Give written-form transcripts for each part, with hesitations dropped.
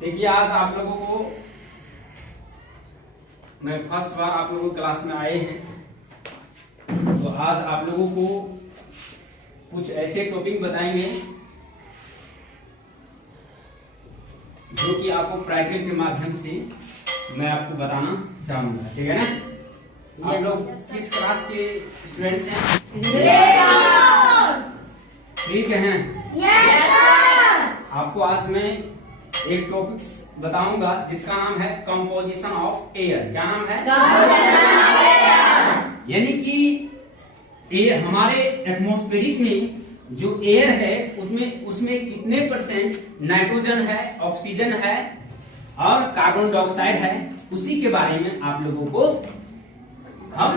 देखिए आज आप लोगों को मैं फर्स्ट बार आप लोगों क्लास में आए हैं, तो आज आप लोगों को कुछ ऐसे टॉपिक बताएंगे जो कि आपको प्रैक्टिकल के माध्यम से मैं आपको बताना चाहूंगा। ठीक है ना? आप लोग किस क्लास के स्टूडेंट्स हैं? ठीक है। आपको आज मैं एक टॉपिक्स बताऊंगा जिसका नाम है कंपोजिशन ऑफ एयर। क्या नाम है? यानी कि हमारे एटमॉस्फेरिक में जो एयर है उसमें कितने परसेंट नाइट्रोजन है, ऑक्सीजन है और कार्बन डाइऑक्साइड है, उसी के बारे में आप लोगों को हम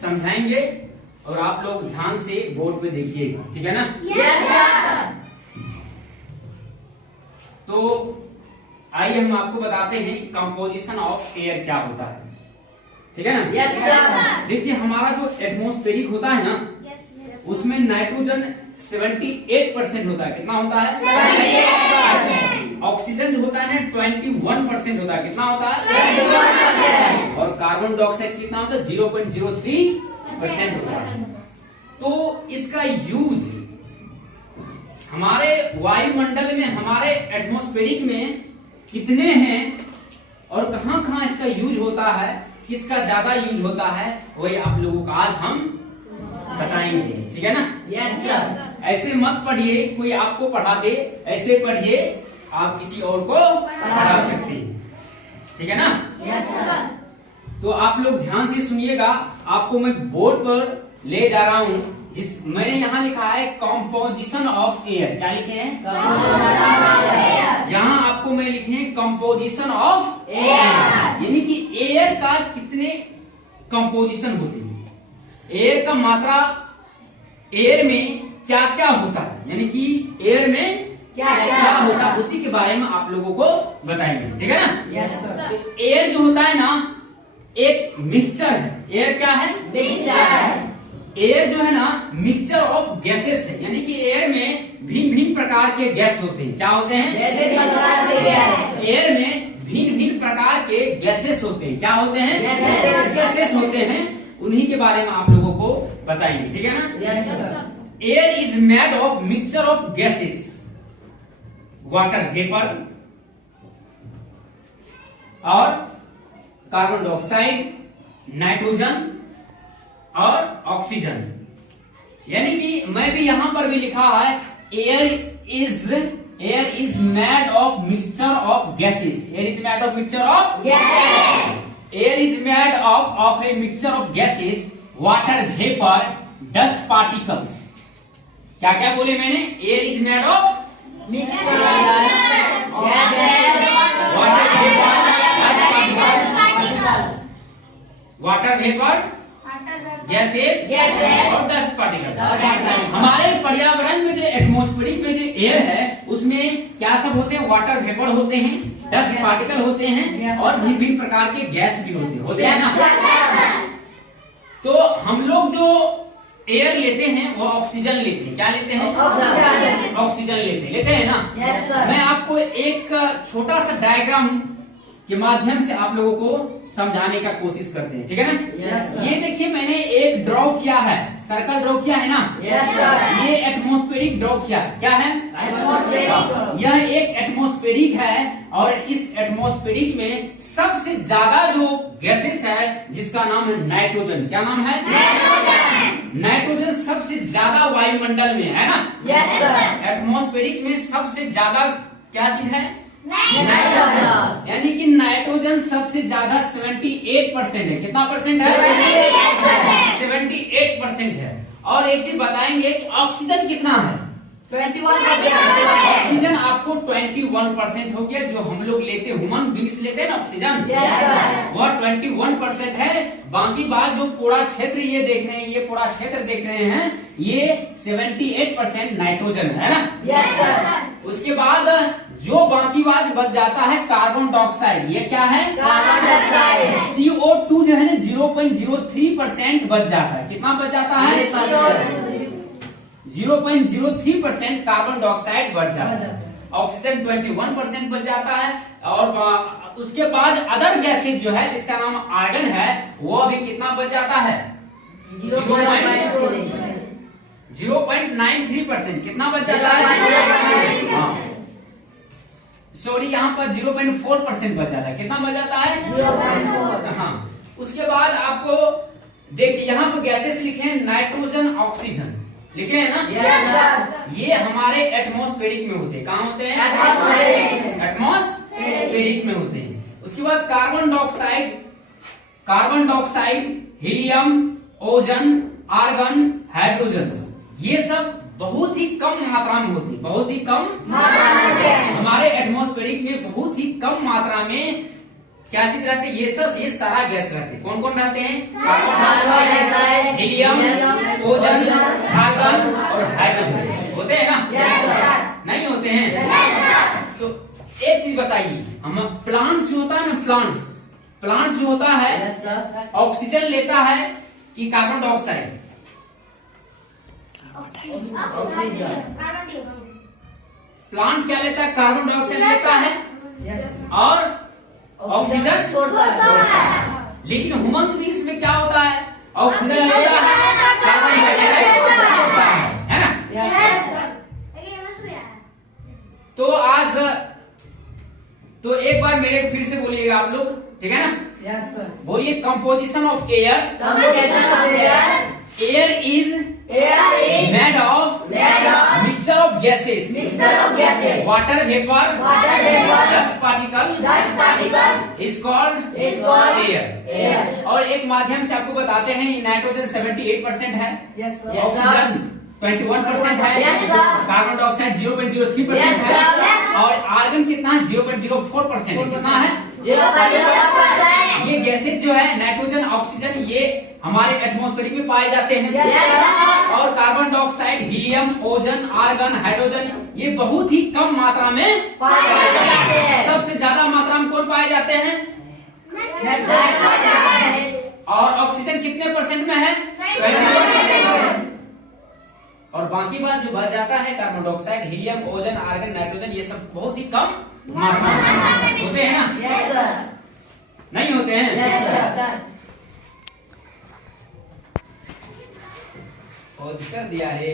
समझाएंगे और आप लोग ध्यान से बोर्ड पे देखिएगा। ठीक है ना? Yes sir. तो आइए हम आपको बताते हैं कंपोजिशन ऑफ एयर क्या होता है। ठीक है ना? Yes sir. देखिए हमारा जो एटमॉस्फेरिक होता है ना, उसमें नाइट्रोजन 78% होता है। कितना होता है? 78%। ऑक्सीजन जो होता है 21% होता है। कितना होता है? 21%। और कार्बन डाइऑक्साइड कितना होता है? 0.03% होता है। तो इसका यूज हमारे वायुमंडल में, हमारे एटमॉस्फेरिक में कितने हैं और कहां कहां इसका यूज होता है, किसका ज्यादा यूज होता है, वही आप लोगों को आज हम बताएंगे। ठीक है ना? Yes sir. ऐसे मत पढ़िए कोई आपको पढ़ा दे, ऐसे पढ़िए आप किसी और को पढ़ा सकते हैं। ठीक है ना? Yes sir. तो आप लोग ध्यान से सुनिएगा। आपको मैं बोर्ड पर ले जा रहा हूँ। मैंने यहाँ लिखा है कंपोजिशन ऑफ एयर। क्या लिखे हैं? यहाँ आपको मैं लिखे हैं कंपोजिशन ऑफ एयर, यानी कि एयर का कितने कंपोजिशन होती है, एयर का मात्रा, एयर में क्या क्या होता है, यानी कि एयर में क्या क्या होता है, उसी के बारे में आप लोगों को बताएंगे। ठीक है ना? Yes sir. तो एयर जो होता है ना, एक मिक्सचर है। एयर क्या है? मिक्सचर। एयर जो है ना मिक्सचर ऑफ गैसेस है, यानी कि एयर में भिन्न भिन्न प्रकार के गैस होते हैं। क्या होते हैं? एयर में भिन्न भिन्न प्रकार के गैसेस होते हैं। क्या होते हैं? गैसेस होते हैं। उन्हीं के बारे में आप लोगों को बताएंगे। ठीक है ना? Yes sir. Air is made of mixture of gases, water vapour और कार्बन डाइऑक्साइड, नाइट्रोजन और ऑक्सीजन। यानी कि मैं भी यहां पर भी लिखा है air is made of mixture of gases. Air is made of mixture of gases. Air is made of a mixture of gases, water vapour, dust particles. क्या क्या बोले मैंने? Air is made of mixture water vapour, gases और dust particle. हमारे पर्यावरण में जो atmospheric में जो एयर है उसमें क्या सब होते हैं? वाटर वेपर होते हैं, डस्ट पार्टिकल होते हैं और विभिन्न प्रकार के गैस भी होते हैं ना। तो हम लोग जो एयर लेते हैं वो ऑक्सीजन लेते हैं। क्या लेते हैं? ऑक्सीजन लेते हैं ना। Yes sir. मैं आपको एक छोटा सा डायग्राम के माध्यम से आप लोगों को समझाने का कोशिश करते हैं। ठीक है ना? Yes, sir. ये देखिए मैंने एक ड्रॉ किया है, सर्कल ड्रॉ किया है ना। Yes, sir. ये एटमॉस्फेरिक ड्रॉ किया है। क्या है? एटमॉस्फेरिक। यह एक एटमॉस्फेरिक है और इस एटमॉस्फेरिक में सबसे ज्यादा जो गैसेस है जिसका नाम है नाइट्रोजन। क्या नाम है? नाइट्रोजन सबसे ज्यादा वायुमंडल में है ना। Yes sir. एटमॉस्फेरिक में सबसे ज्यादा क्या चीज है? नाइट्रोजन। यानी कि नाइट्रोजन सबसे ज्यादा 78% है। कितना परसेंट है? 78% है। और एक चीज बताएंगे कि ऑक्सीजन कितना है? 21%। ऑक्सीजन आपको 21% हो गया। जो हम लोग लेते हैं, ह्यूमन बींग्स लेते हैं ना ऑक्सीजन, यस सर। वह 21% है। बाकी बात जो पूरा क्षेत्र ये देख रहे हैं, ये पूरा क्षेत्र देख रहे हैं, ये 78% नाइट्रोजन है ना। Yes sir. उसके बाद जो बाकी बात बच जाता है कार्बन डाइऑक्साइड। ये क्या है? Carbon dioxide. CO2 जो है ना 0.03% बच जाता है। कितना बच जाता है? 0.03% कार्बन डाइऑक्साइड बढ़ जाता है। ऑक्सीजन 21% बच जाता है, और उसके बाद अदर गैसेज जो है जिसका नाम आर्गन है वो अभी कितना बच जाता है? 0.93%। कितना बच जाता है? हाँ, सॉरी, यहाँ पर 0.4% बच जाता है। कितना बच जाता है? 0.4। हाँ, उसके बाद आपको देखिए यहाँ पर गैसेस लिखे हैं, नाइट्रोजन, ऑक्सीजन लिखे हैं ना? Yes, sir। ये हमारे एटमॉस्फेरिक में होते हैं। कहाँ होते हैं? एटमॉस्फेरिक में होते हैं। उसके बाद carbon dioxide, helium, ozone, argon, hydrogen, ये सब बहुत ही कम मात्रा में होती है। बहुत ही कम हमारे एटमॉस्फेरिक में बहुत ही कम मात्रा में क्या चीज रहते हैं? ये सारा गैस रहते हैं। कौन कौन रहते हैं? Carbon dioxide, helium, ozone, argon और हाइड्रोजन होते हैं ना? नहीं होते हैं? तो एक चीज बताइए, हम प्लांट जो होता है ना, प्लांट जो होता है ऑक्सीजन लेता है कि कार्बन डाइऑक्साइड? प्लांट क्या लेता है? कार्बन डाइऑक्साइड लेता है और ऑक्सीजन छोड़ता है। लेकिन ह्यूमन बींग्स में क्या होता है? ऑक्सीजन लेता है, कार्बन डाइऑक्साइड छोड़ता है ना? तो एक बार मेरे फिर से बोलिएगा आप लोग, ठीक है ना? बोलिए, composition of air. Air is made of mixture of gases, water vapour, dust particle is called air. और एक माध्यम से आपको बताते हैं, नाइट्रोजन 78% है, ऑक्सीजन 21% है, कार्बन डाइऑक्साइड 0.03% है, और आर्गन कितना है? 0.04% है। कितना है? ये गैसेज जो है नाइट्रोजन, ऑक्सीजन, ये हमारे एटमॉस्फेरिक में पाए जाते हैं। और carbon dioxide, helium, ozone, argon, hydrogen, ये बहुत ही कम मात्रा में पाए जाते हैं। सबसे ज्यादा मात्रा में कौन पाए जाते हैं? और ऑक्सीजन कितने % में है? 21%। और बाकी बात जो बच जाता है, carbon dioxide, helium, ozone, argon, nitrogen, ये सब बहुत ही कम मात्रा में होते हैं ना? नहीं होते हैं? खोज कर दिया है।